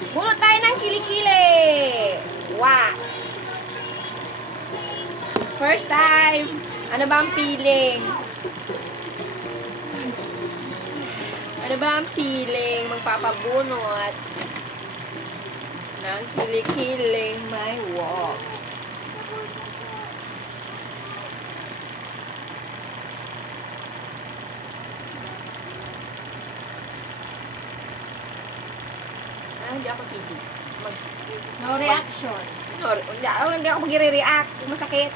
Bunot tayo ng kilikili. Wax. First time. Ano ba ang feeling? Ano ba ang feeling? Magpapabunot ng kilikili may wax. Hindi ako sisi. No reaction. Hindi ako mag-react. Masakit.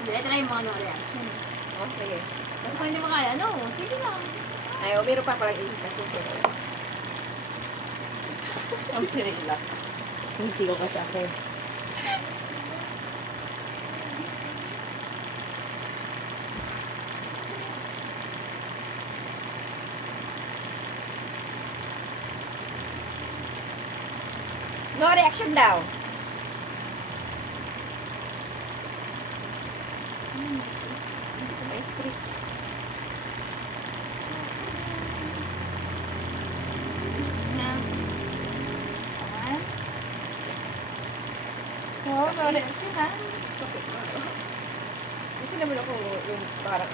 Hindi, try mo no reaction. Oh, sige. Kasi kung hindi mo kaya, no, sige lang. Ay, meron pa palang isa susunod. Ang sirila. Easy ko kasi ako. No reaction daw. May streak. Na. Ayan. Oh, no reaction na. Sakit na. Gusto naman ako yung parang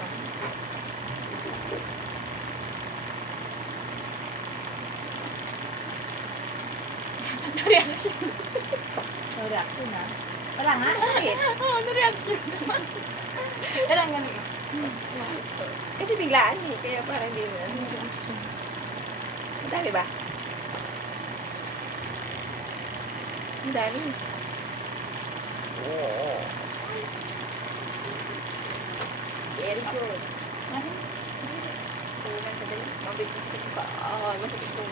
No reaction. No reaction na. Wala nga. masakit. Oo, no reaction. Parang ganun. Kasi biglaan eh. Kaya parang hindi na. Ang dami ba? Ang dami. Oh. Very good. Kulang sa dali. Mabit masakit pa. Masakit itong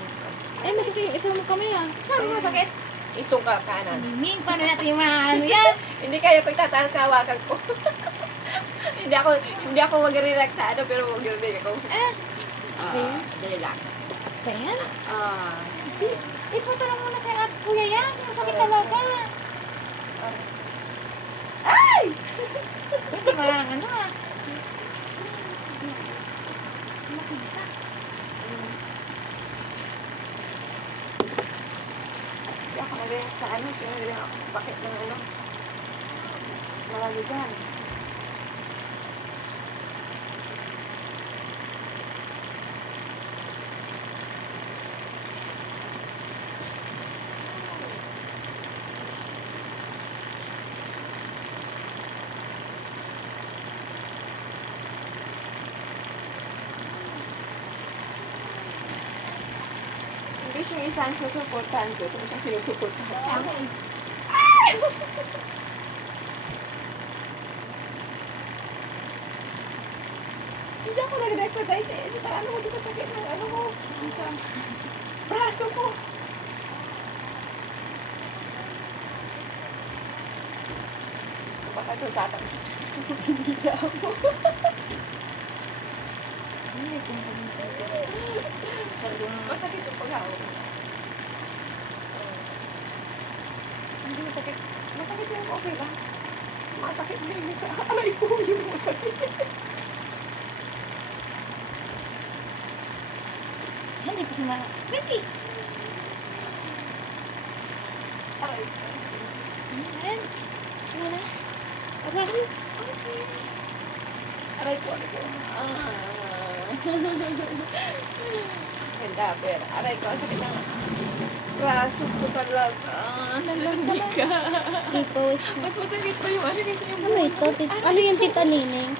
Eh, masakit yung isang mo kamay ah. Saan mo masakit? itong kanan. Ming, paano natin yung mga ano yan? Hindi kaya ko itataas sa hawakan ko. hindi ako mag-relax sa ano, pero mag-relax ako. Dali lang. Ayan. Ah. Ipunta lang muna kay at kuya yan. Masakit talaga. Ay! Hindi ba, ano ah. Makita. Hindi ako nag-relax sa ano, pero nag-relax ako sa bakit ng ano. Nalaligan. English yung isang susuportahan ko, itong isang sinusuportahan ko. Hindi ako nag-exercise eh. Sa ano ko sa sakit ng ano ko. Sa braso ko. Baka ito tatang. Hindi na ako. Ano yung pumunta Masakit yung pag-hawak. Hindi masakit. Masakit yung okay lang. Masakit na yung sa aray ko yung masakit. Hindi kasi straight eh. Aray ko. Ayan. Wala. Aray. Aray ko. Ganda, pero aray ko. Sakit na nga. Braso ko talaga. Nalamig ka. Tipo, Mas masakit pa yung ano kasi yung ano ito? Ano yung tita Nining?